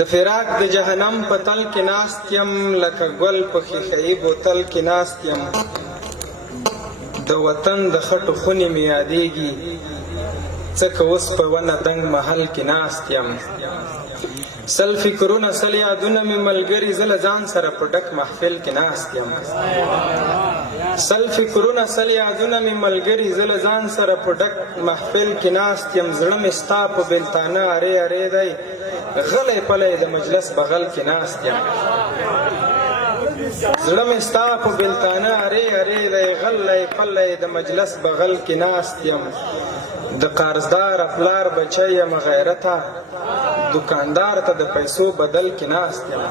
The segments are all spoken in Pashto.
د فراق د جهنم په تل کې ناست یم، لکه ګل په ښیښه‌یي بوتل کې ناست یم. د وطن د خټو خونې مې یادېږي، ځکه اوس په ونه دنګ محل کې ناست یم. سل فکرونه سل یادونه مې ملګري، زه له ځان سره په ډک محفل کې ناست یم. سل فکرونه سل یادونه مې ملګري، زه له ځان سره په ډک محفل کې ناست یم. زړه مې ستا په بېلتانه ارې ارې دی، غلی پلی د مجلس بغل کې ناست یم. زړه مې ستا په بېلتانه ارې ارې دی، غلی پلی د مجلس بغل کې ناست یم. د قرضدار پلار بچی یم غیرته، دکاندار ته د پیسو بدل کې ناست یم.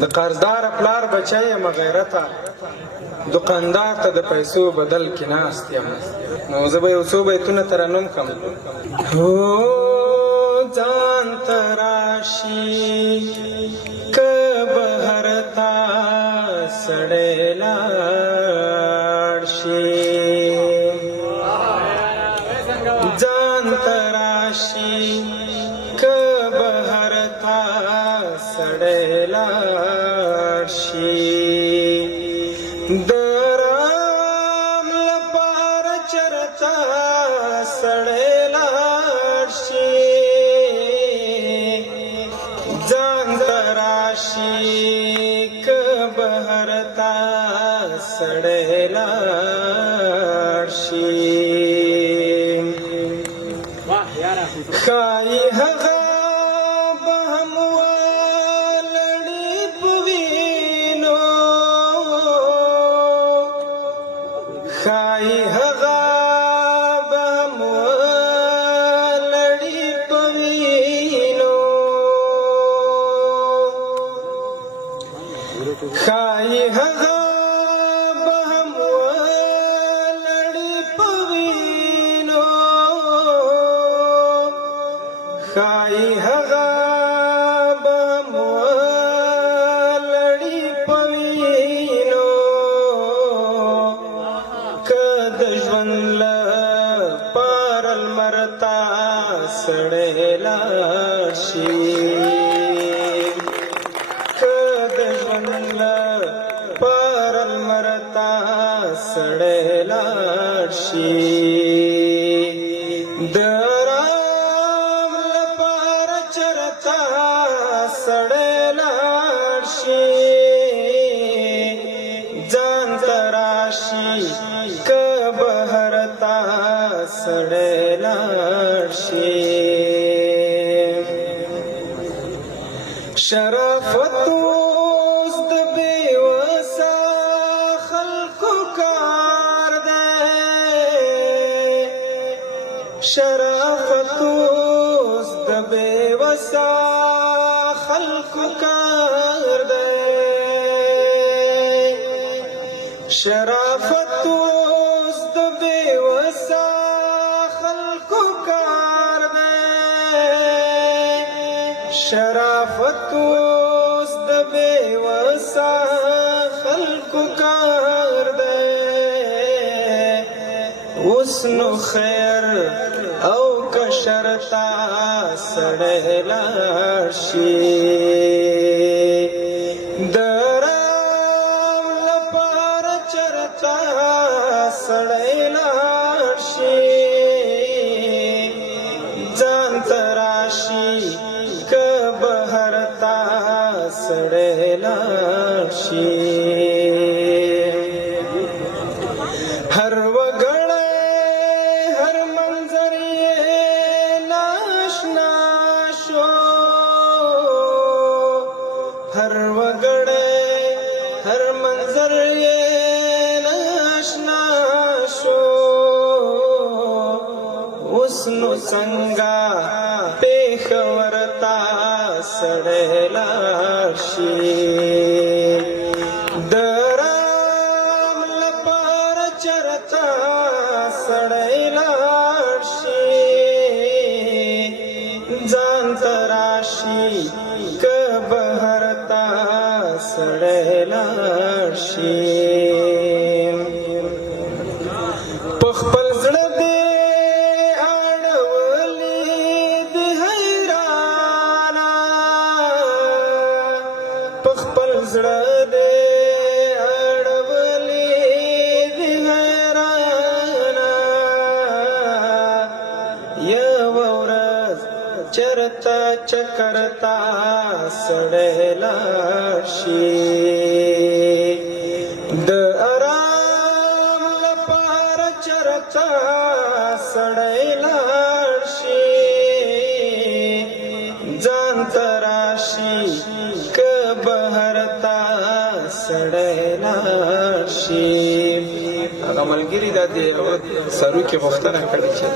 د قرضدار پلار بچی یم غیرته، دکاندار ته د پیسو بدل کې ناست یم. نو زه به یو څو بیتونه ترنم کړم. ځان ته راشي که بهر ته سړی لاړ شي، ځان ته راشي که بهر ته سړی لاړ شي. د رام لپاره چرته سړی لاړ شي، ځان ته راشي که بهر ته سړی لاړ شي. ښایي هغه به هم ولړي په وینو، ښایي هغه به هم ولړي په وینو، ښایي هغه به هم ولړي په وینو، ښایي هغه به هم ولړي په وینو. که د ژوند لپاره لمر ته سړی لاړ شي، که د ژوند لپاره لمر ته سړی لاړ شي. د رام لپاره چرته سړی لاړ شي، ځان ته راشي که بهر ته سړی لاړ شي. شرافت اوس د بېوسه خلکو کار دی، شرافت اوس د بېوسه خلکو کار دی، شرافت اوس د بېوسه خلکو کار دی، شرافت اوس د بېوسه خلکو کار دی. اوس نو خیر او که شرطه سړی لاړ شي، د رام لپاره چرته سړی لاړ شي، ځان ته راشي که بهر ته سړی لاړ شي. هر وګړی هر منظر یې ناشنا شو، هر وګړی هر منظر یې ناشنا شو. اوس نو څنګه پېښور ته سړی لاړ شي، د رام لپاره چرته سړی لاړ شي، ځان ته راشي که بهر ته سړی لاړ شي. په خپل زړه دې اړولي د حیران زړه دې اړولې دې حیرانه یوه ورځ چرته چکر ته سړی لاړ شي د آرام لپاره چرته سړی لاړ شي ځان ته راشي که بهر ته سړی لاړ شي هغه ملګري دا د سروکي غوښتنه کړې چې